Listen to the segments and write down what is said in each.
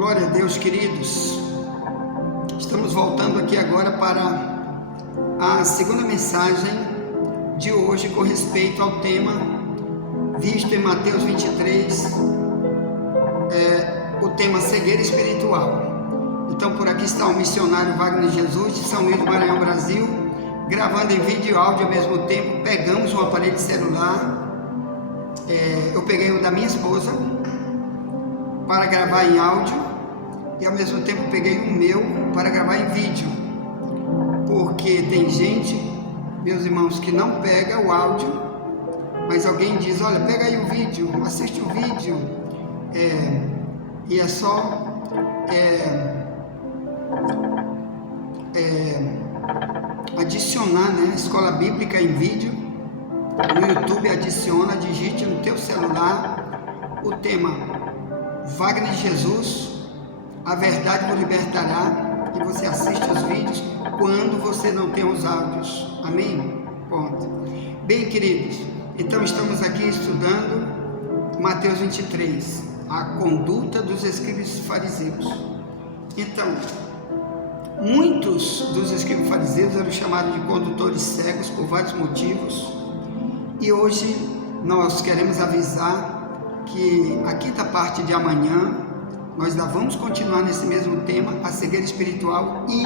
Glória a Deus, queridos. Estamos voltando aqui agora para a segunda mensagem de hoje com respeito ao tema visto em Mateus 23, o tema cegueira espiritual. Então por aqui está o missionário Wagner Jesus de São Luís do Maranhão, Brasil, gravando em vídeo e áudio ao mesmo tempo. Pegamos um aparelho de celular, eu peguei o da minha esposa para gravar em áudio e ao mesmo tempo peguei o meu para gravar em vídeo, porque tem gente, meus irmãos, que não pega o áudio, mas alguém diz: olha, pega aí o vídeo, assiste o vídeo, e é só adicionar, né, escola bíblica em vídeo no YouTube. Adiciona, digite no teu celular o tema Wagner Jesus, a verdade vos libertará, e você assiste os vídeos quando você não tem os áudios. Amém? Ponto. Bem, queridos, então estamos aqui estudando Mateus 23, a conduta dos escribas e fariseus. Então, muitos dos escribas e fariseus eram chamados de condutores cegos por vários motivos, e hoje nós queremos avisar que a quinta parte de amanhã nós ainda vamos continuar nesse mesmo tema, a cegueira espiritual, e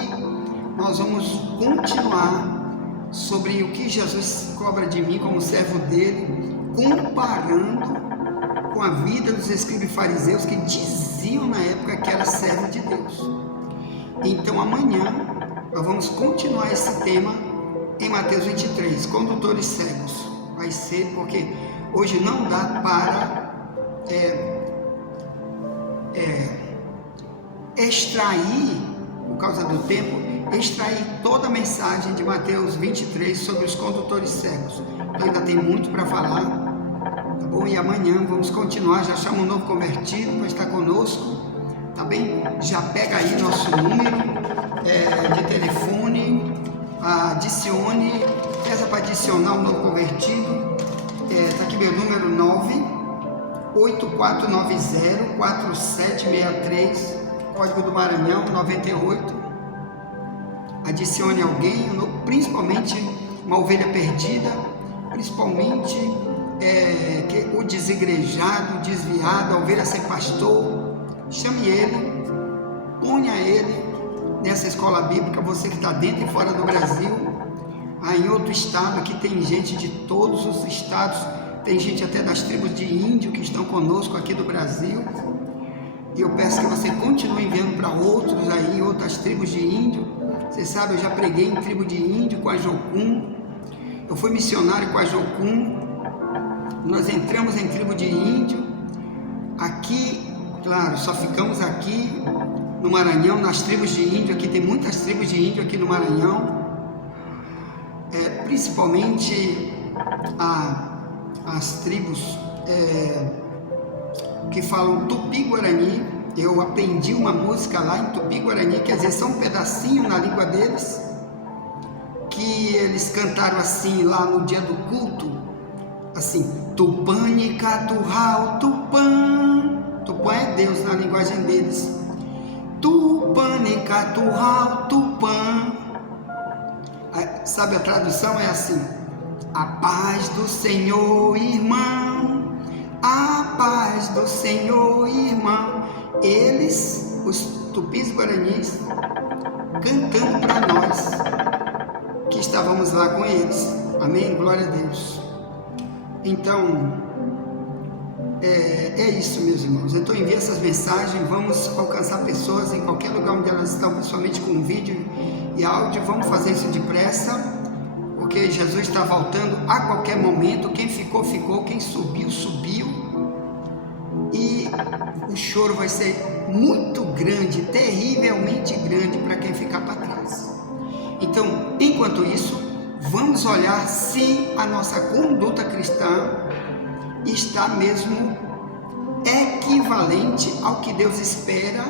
nós vamos continuar sobre o que Jesus cobra de mim como servo dele, comparando com a vida dos escribas e fariseus que diziam na época que era servo de Deus. Então amanhã nós vamos continuar esse tema em Mateus 23, condutores cegos. Vai ser porque hoje não dá para extrair, por causa do tempo, extrair toda a mensagem de Mateus 23 sobre os condutores cegos. Então ainda tem muito para falar, tá bom? E amanhã vamos continuar. Já chama um novo convertido para estar conosco, tá bem? Já pega aí nosso número de telefone, adicione, peça para adicionar um novo convertido. Tá aqui meu número 98490-4763, código do Maranhão 98. Adicione alguém, principalmente uma ovelha perdida, principalmente o desigrejado, desviado, a ovelha sem pastor. Chame ele, ponha ele nessa escola bíblica. Você que está dentro e fora do Brasil, em outro estado, aqui tem gente de todos os estados, tem gente até das tribos de índio que estão conosco aqui do Brasil, e eu peço que você continue enviando para outros aí, outras tribos de índio. Você sabe, eu já preguei em tribo de índio com a Jocum, eu fui missionário com a Jocum, nós entramos em tribo de índio, aqui, claro, só ficamos aqui no Maranhão, nas tribos de índio. Aqui tem muitas tribos de índio aqui no Maranhão, principalmente as tribos que falam Tupi-Guarani. Eu aprendi uma música lá em Tupi-Guarani, quer dizer, só um pedacinho na língua deles, que eles cantaram assim lá no dia do culto, assim: Tupani Caturral Tupã. Tupã é Deus na linguagem deles. Tupani Caturral Tupã. Sabe, a tradução é assim: a paz do Senhor, irmão, a paz do Senhor, irmão. Eles, os tupis guaranis, cantando para nós que estávamos lá com eles. Amém? Glória a Deus. Então, é isso, meus irmãos. Então envie essas mensagens, vamos alcançar pessoas em qualquer lugar onde elas estão, principalmente com vídeo e áudio. Vamos fazer isso depressa, porque Jesus está voltando a qualquer momento. Quem ficou, ficou. Quem subiu, subiu. E o choro vai ser muito grande, terrivelmente grande para quem ficar para trás. Então, enquanto isso, vamos olhar se a nossa conduta cristã está mesmo equivalente ao que Deus espera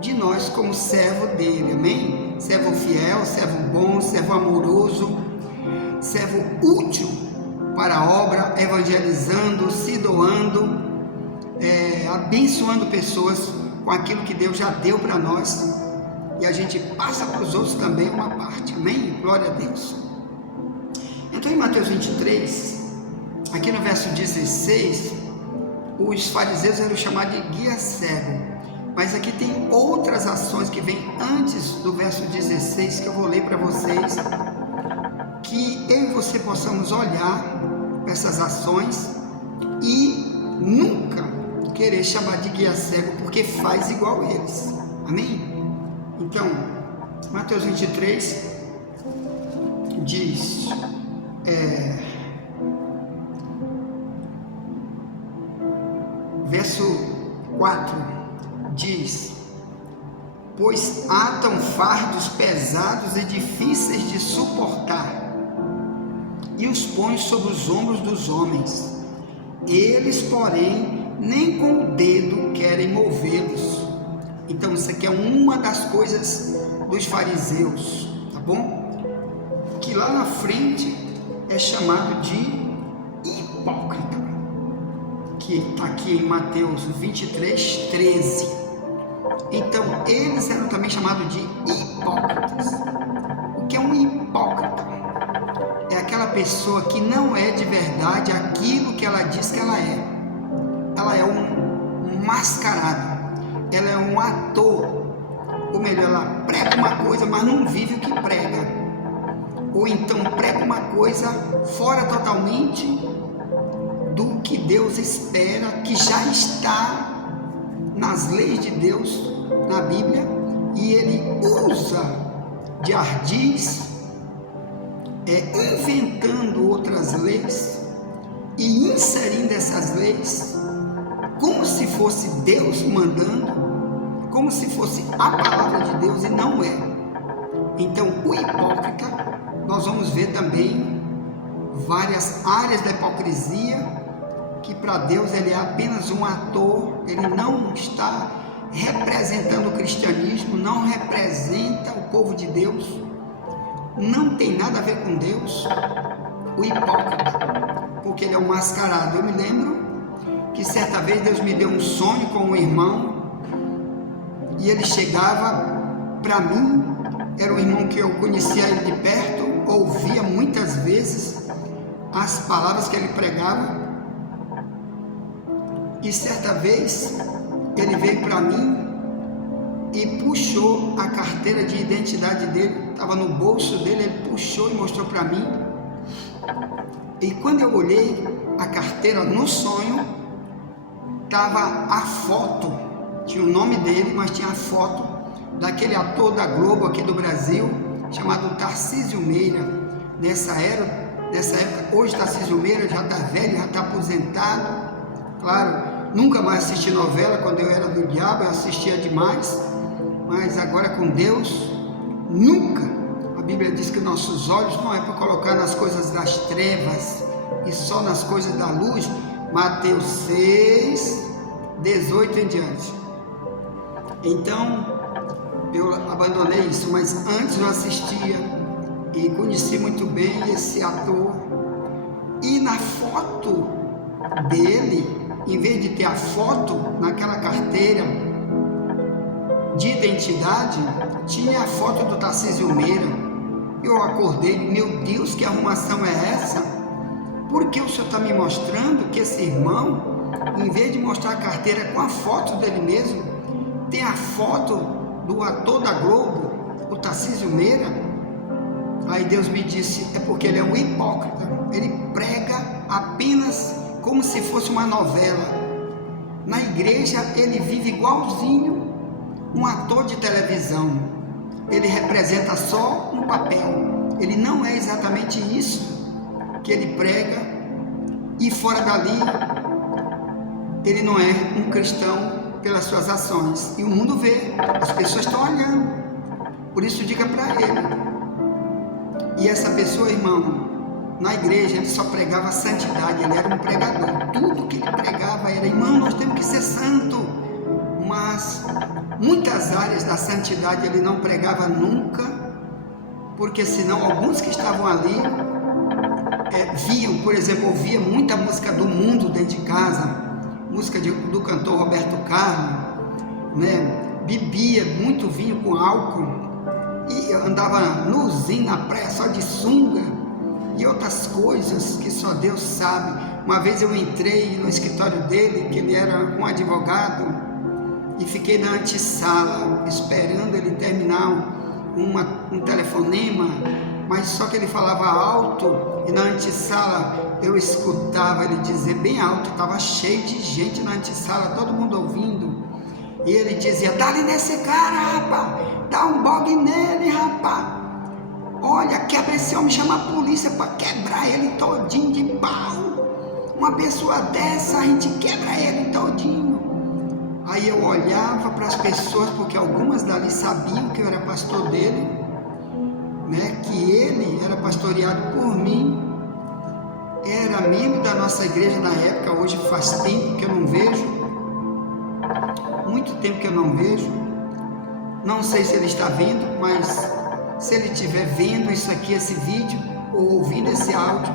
de nós como servo dele. Amém? Servo fiel, servo bom, servo amoroso, servo útil para a obra, evangelizando, se doando, abençoando pessoas com aquilo que Deus já deu para nós, e a gente passa para os outros também uma parte, amém? Glória a Deus. Então em Mateus 23, aqui no verso 16, os fariseus eram chamados de guia cego, mas aqui tem outras ações que vêm antes do verso 16, que eu vou ler para vocês, que eu e você possamos olhar para essas ações e nunca querer chamar de guia cego, porque faz igual eles, amém? Então, Mateus 23 diz, verso 4 diz: pois atam fardos pesados e difíceis de suportar, e os põem sobre os ombros dos homens, eles, porém, nem com o dedo querem movê-los. Então isso aqui é uma das coisas dos fariseus, tá bom? Que lá na frente é chamado de hipócrita, que está aqui em Mateus 23, 13. Então eles eram também chamados de hipócritas. O que é um hipócrita? É aquela pessoa que não é de verdade aquilo que ela diz que ela é. Ela é um mascarado, ela é um ator, ou melhor, ela prega uma coisa, mas não vive o que prega, ou então prega uma coisa fora totalmente do que Deus espera, que já está nas leis de Deus, na Bíblia, e ele usa de ardis, inventando outras leis e inserindo essas leis como se fosse Deus mandando, como se fosse a palavra de Deus, e não é. Então o hipócrita, nós vamos ver também várias áreas da hipocrisia, que para Deus ele é apenas um ator, ele não está representando o cristianismo, não representa o povo de Deus, não tem nada a ver com Deus, o hipócrita, porque ele é um mascarado. Eu me lembro que certa vez Deus me deu um sonho com um irmão, e ele chegava para mim, era um irmão que eu conhecia ele de perto, ouvia muitas vezes as palavras que ele pregava, e certa vez ele veio para mim e puxou a carteira de identidade dele, estava no bolso dele, ele puxou e mostrou para mim, e quando eu olhei a carteira no sonho, estava a foto, tinha o nome dele, mas tinha a foto daquele ator da Globo aqui do Brasil, chamado Tarcísio Meira. Nessa época, hoje Tarcísio Meira já está velho, já está aposentado, claro, nunca mais assisti novela. Quando eu era do diabo eu assistia demais, mas agora com Deus, nunca. A Bíblia diz que nossos olhos não é para colocar nas coisas das trevas, e só nas coisas da luz. Mateus 6, 18 em diante. Então eu abandonei isso, mas antes eu assistia e conheci muito bem esse ator, e na foto dele, em vez de ter a foto naquela carteira de identidade, tinha a foto do Tarcísio Meira. Eu acordei, meu Deus, que arrumação é essa? Porque o Senhor está me mostrando que esse irmão, em vez de mostrar a carteira com a foto dele mesmo, tem a foto do ator da Globo, o Tarcísio Meira. Aí Deus me disse, é porque ele é um hipócrita, ele prega apenas como se fosse uma novela. Na igreja ele vive igualzinho um ator de televisão, ele representa só um papel, ele não é exatamente isso que ele prega, e fora dali ele não é um cristão pelas suas ações, e o mundo vê, as pessoas estão olhando, por isso diga para ele. E essa pessoa, irmão, na igreja ele só pregava santidade, ele era um pregador, tudo que ele pregava era, irmão, nós temos que ser santo, mas muitas áreas da santidade ele não pregava nunca, porque senão alguns que estavam ali viam, por exemplo, ouvia muita música do mundo dentro de casa, música do cantor Roberto Carlos, né, bebia muito vinho com álcool e andava nuzinho na praia só de sunga e outras coisas que só Deus sabe. Uma vez eu entrei no escritório dele, que ele era um advogado, e fiquei na antessala esperando ele terminar um telefonema, mas só que ele falava alto e na antessala eu escutava ele dizer bem alto, estava cheio de gente na antessala, todo mundo ouvindo, e ele dizia: dá-lhe nesse cara, rapaz, dá um bogue nele, rapaz, olha, quebra esse homem, chama a polícia para quebrar ele todinho de pau, uma pessoa dessa a gente quebra ele todinho. Aí eu olhava para as pessoas, porque algumas dali sabiam que eu era pastor dele, né, que ele era pastoreado por mim, era membro da nossa igreja na época. Hoje faz tempo que eu não vejo, muito tempo que eu não vejo, não sei se ele está vendo, mas se ele estiver vendo isso aqui, esse vídeo, ou ouvindo esse áudio,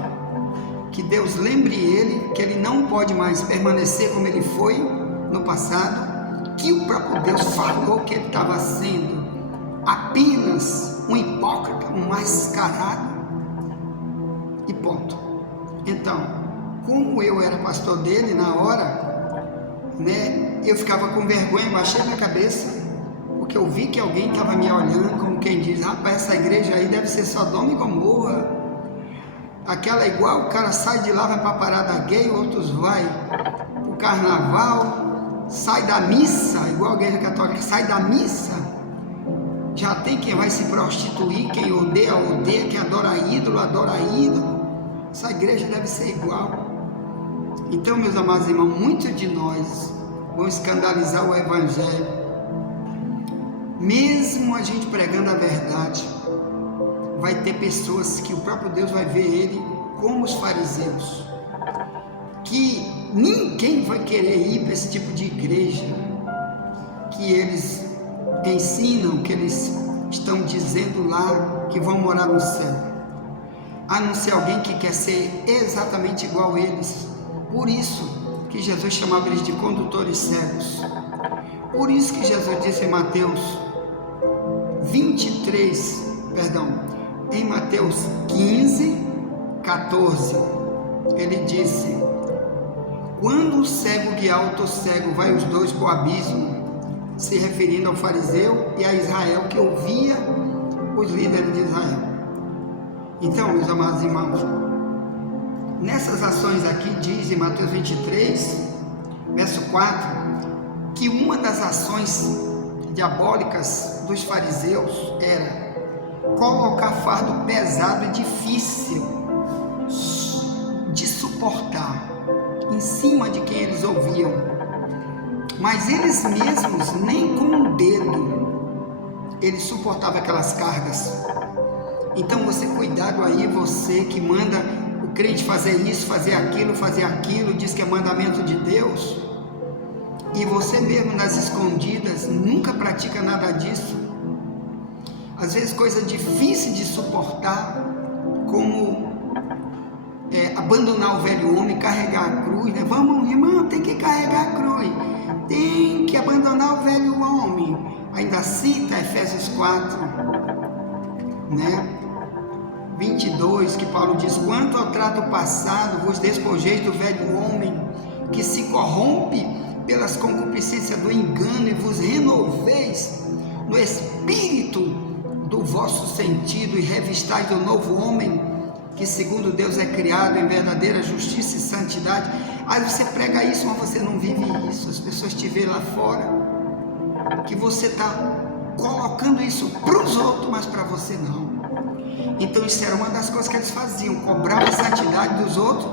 que Deus lembre ele, que ele não pode mais permanecer como ele foi no passado, que o próprio Deus falou que ele estava sendo apenas um hipócrita, um mascarado, e ponto. Então, como eu era pastor dele na hora, né, eu ficava com vergonha, baixei minha cabeça, porque eu vi que alguém estava me olhando, como quem diz: rapaz, essa igreja aí deve ser Sodoma e Gomorra, aquela igual, o cara sai de lá, vai para a parada gay, outros vai para o carnaval, sai da missa, igual a igreja católica, sai da missa, já tem quem vai se prostituir, quem odeia, odeia, quem adora ídolo, adora ídolo. Essa igreja deve ser igual. Então, meus amados irmãos, muitos de nós vão escandalizar o evangelho, mesmo a gente pregando a verdade. Vai ter pessoas que o próprio Deus vai ver ele como os fariseus, que ninguém vai querer ir para esse tipo de igreja, que eles ensinam, que eles estão dizendo lá que vão morar no céu, a não ser alguém que quer ser exatamente igual a eles. Por isso que Jesus chamava eles de condutores cegos. Por isso que Jesus disse em Mateus 15, 14, ele disse: quando o cego guiar outro cego, vai os dois para o abismo, se referindo ao fariseu e a Israel, que ouvia os líderes de Israel. Então, meus amados irmãos, nessas ações aqui diz em Mateus 23, verso 4, que uma das ações diabólicas dos fariseus era colocar fardo pesado e difícil de suportar em cima de quem eles ouviam, mas eles mesmos nem com um dedo eles suportavam aquelas cargas. Então você, cuidado aí, você que manda o crente fazer isso, fazer aquilo, diz que é mandamento de Deus, e você mesmo nas escondidas nunca pratica nada disso. Às vezes coisa difícil de suportar, como abandonar o velho homem, carregar a cruz, né? Vamos, irmão, tem que carregar a cruz, tem que abandonar o velho homem. Ainda cita Efésios 4, né? 22, que Paulo diz: quanto ao trato passado, vos despojeis do velho homem, que se corrompe pelas concupiscências do engano, e vos renoveis no espírito do vosso sentido, e revistais do novo homem, que segundo Deus é criado em verdadeira justiça e santidade. Aí você prega isso, mas você não vive isso. As pessoas te veem lá fora, que você está colocando isso para os outros, mas para você não. Então isso era uma das coisas que eles faziam, cobravam a santidade dos outros,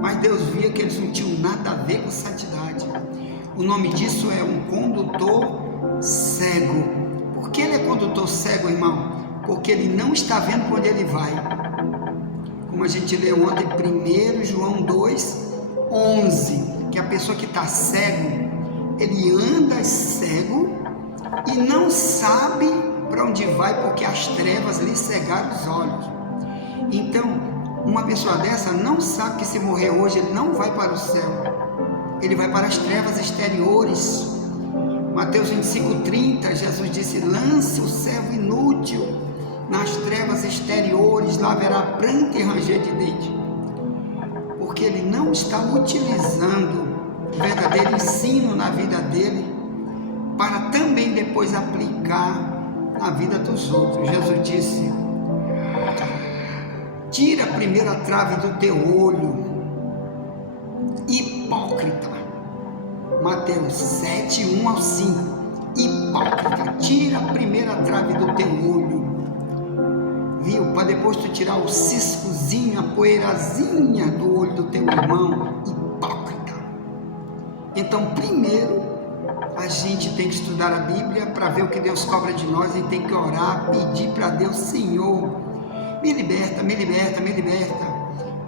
mas Deus via que eles não tinham nada a ver com santidade. O nome disso é um condutor cego. Por que ele é condutor cego, irmão? Porque ele não está vendo para onde ele vai. Como a gente leu ontem, 1 João 2:11, que a pessoa que está cego, ele anda cego e não sabe para onde vai, porque as trevas lhe cegaram os olhos. Então, uma pessoa dessa não sabe que se morrer hoje ele não vai para o céu, ele vai para as trevas exteriores, Mateus 25:30, Jesus disse: lance o servo inútil nas trevas exteriores, lá haverá pranto e ranger de dente. Porque ele não está utilizando o verdadeiro ensino na vida dele para também depois aplicar na vida dos outros. Jesus disse: tira primeiro a trave do teu olho, hipócrita. Mateus 7, 1 ao 5. Hipócrita, tira a primeira trave do teu olho, viu? Para depois tu tirar o ciscozinho, a poeirazinha do olho do teu irmão. Hipócrita. Então, primeiro a gente tem que estudar a Bíblia para ver o que Deus cobra de nós, e tem que orar, pedir para Deus: Senhor, me liberta, me liberta, me liberta,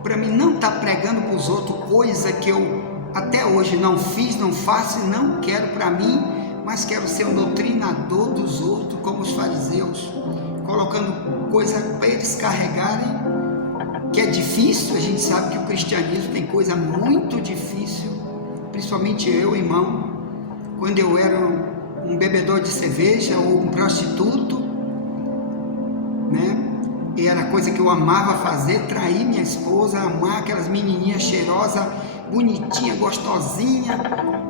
para mim não estar pregando para os outros coisa que eu até hoje não fiz, não faço e não quero para mim, mas quero ser um doutrinador dos outros, como os fariseus, colocando coisa para eles carregarem, que é difícil. A gente sabe que o cristianismo tem coisa muito difícil, principalmente eu, irmão, quando eu era um bebedor de cerveja ou um prostituto, né? E era coisa que eu amava fazer, trair minha esposa, amar aquelas menininhas cheirosas, bonitinha, gostosinha,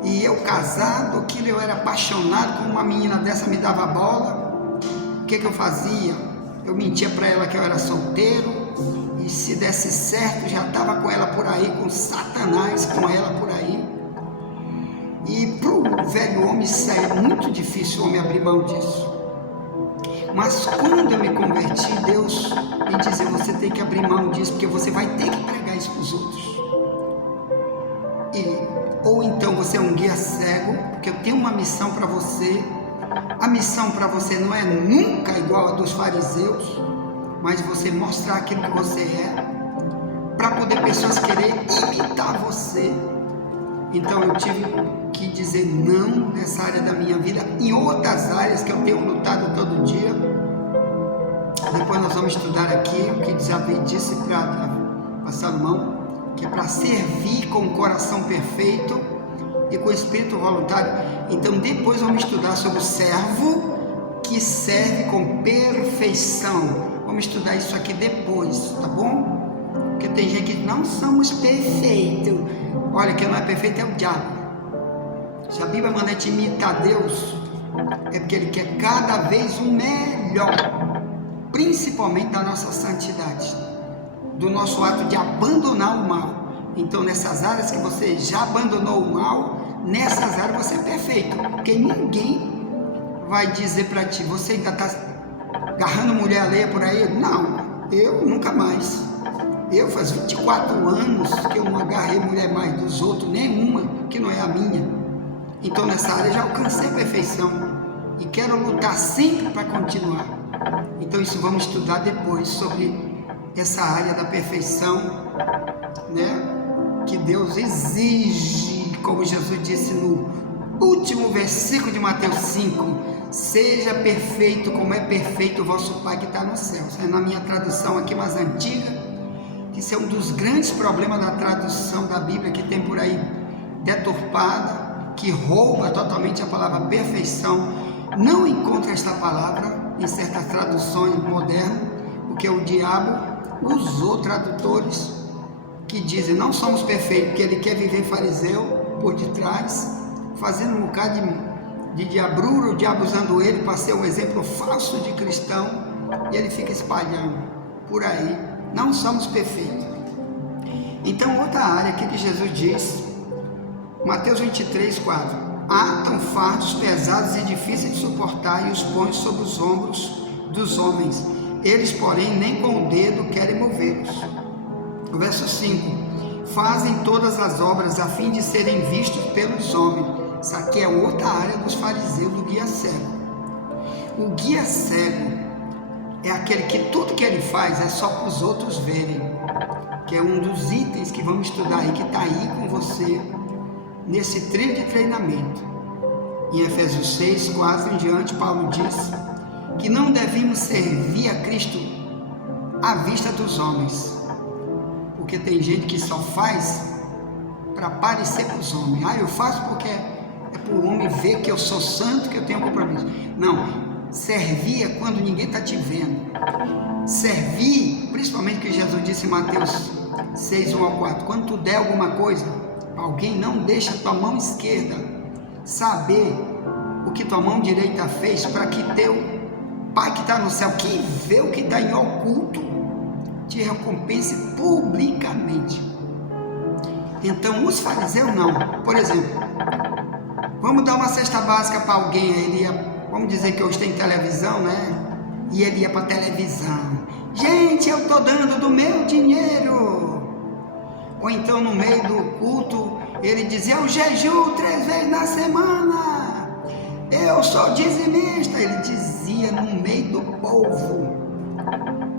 e eu casado, aquilo eu era apaixonado, como uma menina dessa me dava bola. O que eu fazia? Eu mentia para ela que eu era solteiro, e se desse certo, já estava com ela por aí, com Satanás com ela por aí. E para o velho homem isso é muito difícil, o homem abrir mão disso. Mas quando eu me converti, Deus me dizia: você tem que abrir mão disso, porque você vai ter que pregar isso para os outros. Ou então você é um guia cego, porque eu tenho uma missão para você. A missão para você não é nunca igual a dos fariseus, mas você mostrar aquilo que você é, para poder pessoas querer imitar você. Então eu tive que dizer não nessa área da minha vida, em outras áreas que eu tenho lutado todo dia. Depois nós vamos estudar aqui o que Davi disse para Salomão, que é para servir com o coração perfeito e com o espírito voluntário. Então depois vamos estudar sobre o servo que serve com perfeição. Vamos estudar isso aqui depois, tá bom? Porque tem gente que diz: não somos perfeitos. Olha, quem não é perfeito é o diabo. Se a Bíblia manda te imitar Deus, é porque Ele quer cada vez o melhor, principalmente da nossa santidade, do nosso ato de abandonar o mal. Então nessas áreas que você já abandonou o mal, nessas áreas você é perfeito, porque ninguém vai dizer para ti: você ainda está agarrando mulher alheia por aí. Não, eu nunca mais. Eu faz 24 anos que eu não agarrei mulher mais dos outros, nenhuma que não é a minha. Então nessa área eu já alcancei a perfeição e quero lutar sempre para continuar. Então isso vamos estudar depois, sobre essa área da perfeição, né? Que Deus exige, como Jesus disse no último versículo de Mateus 5: seja perfeito como é perfeito o vosso Pai que está nos céus. É na minha tradução aqui mais antiga. Isso é um dos grandes problemas da tradução da Bíblia que tem por aí, deturpada, que rouba totalmente a palavra perfeição. Não encontra esta palavra em certas traduções modernas, porque o diabo usou tradutores que dizem: não somos perfeitos, porque ele quer viver fariseu por detrás, fazendo um bocado de diabrura, o diabo usando ele para ser um exemplo falso de cristão, e ele fica espalhando por aí. Não somos perfeitos. Então outra área aqui que Jesus diz, Mateus 23, 4: atam fardos pesados e difíceis de suportar e os põem sobre os ombros dos homens, eles porém nem com o dedo querem movê-los. O verso 5: fazem todas as obras a fim de serem vistos pelos homens. Isso aqui é outra área dos fariseus, do guia cego. O guia cego é aquele que tudo que ele faz é só para os outros verem, que é um dos itens que vamos estudar aí, que está aí com você nesse trilho de treinamento. Em Efésios 6, 4 em diante, Paulo diz que não devemos servir a Cristo à vista dos homens, porque tem gente que só faz para parecer para os homens. Eu faço porque é para o homem ver que eu sou santo, que eu tenho compromisso. Não. Servir é quando ninguém está te vendo. Servir, principalmente que Jesus disse em Mateus 6, 1 ao 4, quando tu der alguma coisa, alguém não deixa a tua mão esquerda saber o que tua mão direita fez, para que teu Pai que está no céu, que vê o que está em oculto, te recompense publicamente. Então os fariseus não. Por exemplo, vamos dar uma cesta básica para alguém, ele ia, vamos dizer que hoje tem televisão, né? E ele ia para a televisão. Gente, eu estou dando do meu dinheiro. Ou então no meio do culto, ele dizia, eu jejuo 3 vezes na semana. Eu sou dizimista. Ele dizia no meio do povo.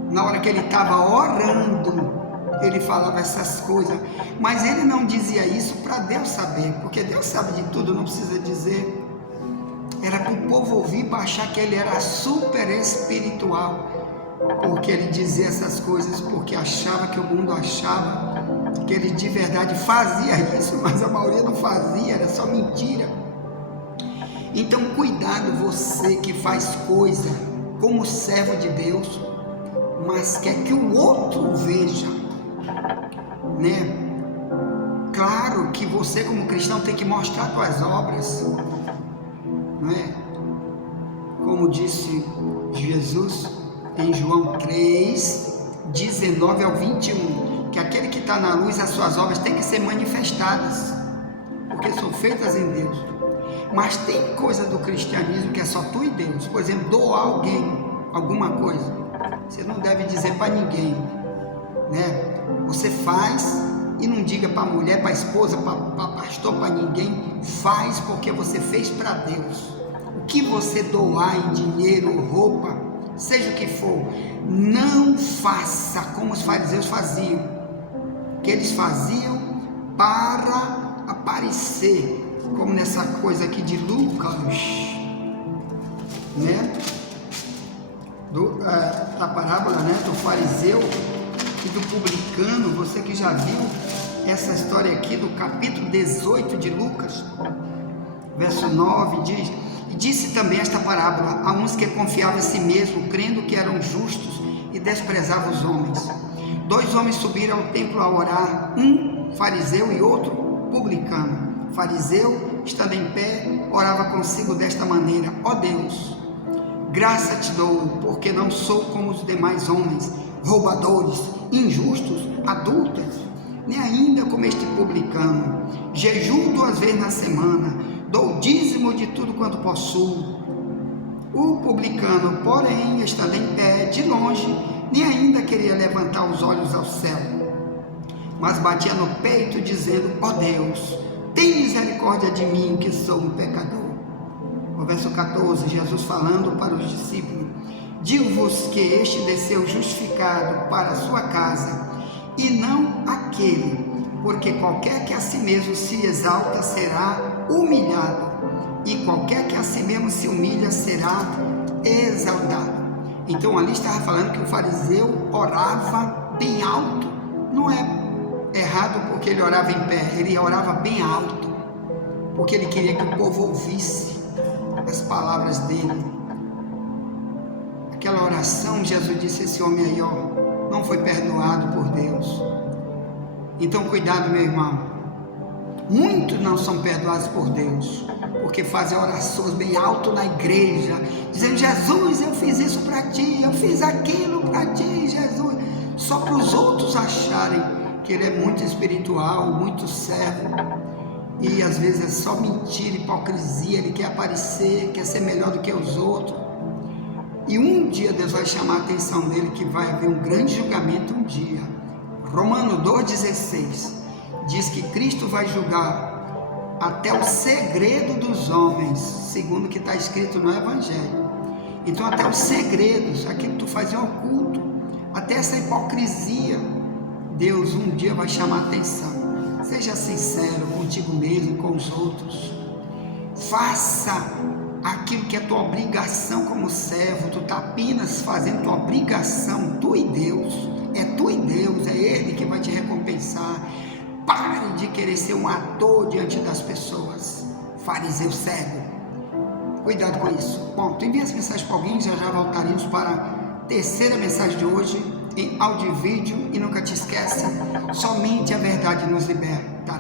Na hora que ele estava orando, ele falava essas coisas. Mas ele não dizia isso para Deus saber, porque Deus sabe de tudo, não precisa dizer. Era para o povo ouvir, para achar que ele era super espiritual, porque ele dizia essas coisas, porque achava que o mundo achava que ele de verdade fazia isso, mas a maioria não fazia, era só mentira. Então cuidado, você que faz coisa como servo de Deus, mas quer que o outro veja, né? Claro que você como cristão tem que mostrar suas obras, não é? Como disse Jesus em João 3, 19 ao 21, que aquele que está na luz, as suas obras têm que ser manifestadas, porque são feitas em Deus. Mas tem coisa do cristianismo que é só tu e Deus. Por exemplo, doar alguém alguma coisa, você não deve dizer para ninguém, né? Você faz e não diga para a mulher, para a esposa, para pastor, para ninguém. Faz porque você fez para Deus. O que você doar em dinheiro, roupa, seja o que for, não faça como os fariseus faziam, que eles faziam para aparecer, como nessa coisa aqui de Lucas, né? Da parábola, né? Do fariseu e do publicano. Você que já viu essa história aqui do capítulo 18 de Lucas, verso 9, diz: e disse também esta parábola a uns que confiavam em si mesmo, crendo que eram justos e desprezavam os homens. 2 homens subiram ao templo a orar, um fariseu e outro publicano. Fariseu, estando em pé, orava consigo desta maneira: ó Deus, graça te dou, porque não sou como os demais homens, roubadores, injustos, adúlteros, nem ainda como este publicano. Jejuo 2 vezes na semana, dou dízimo de tudo quanto possuo. O publicano, porém, estando em pé, de longe, nem ainda queria levantar os olhos ao céu, mas batia no peito, dizendo: ó Deus, tem misericórdia de mim, que sou um pecador. O verso 14, Jesus falando para os discípulos: digo-vos que este desceu justificado para a sua casa, e não aquele, porque qualquer que a si mesmo se exalta será humilhado, e qualquer que a si mesmo se humilha será exaltado. Então ali estava falando que o fariseu orava bem alto. Não é errado porque ele orava em pé, ele orava bem alto, porque ele queria que o povo ouvisse as palavras dele. Aquela oração, Jesus disse: esse homem aí, ó, não foi perdoado por Deus. Então cuidado, meu irmão, muitos não são perdoados por Deus, porque fazem orações bem alto na igreja, dizendo: Jesus, eu fiz isso para ti, eu fiz aquilo para ti, Jesus, só para os outros acharem que ele é muito espiritual, muito servo. E às vezes é só mentira, hipocrisia. Ele quer aparecer, quer ser melhor do que os outros. E um dia Deus vai chamar a atenção dele, que vai haver um grande julgamento um dia. Romanos 2,16 diz que Cristo vai julgar até o segredo dos homens, segundo o que está escrito no Evangelho. Então até os segredos, aquilo que tu faz em oculto, até essa hipocrisia, Deus um dia vai chamar a atenção. Seja sincero contigo mesmo, com os outros. Faça aquilo que é tua obrigação como servo. Tu está apenas fazendo tua obrigação, tu e Deus. É tu e Deus, é Ele que vai te recompensar. Pare de querer ser um ator diante das pessoas. fariseu cego. Cuidado com isso. Bom, tu envia essa mensagem para alguém, já voltaremos para a terceira mensagem de hoje, em áudio e vídeo, e nunca te esqueça, somente a verdade nos liberta.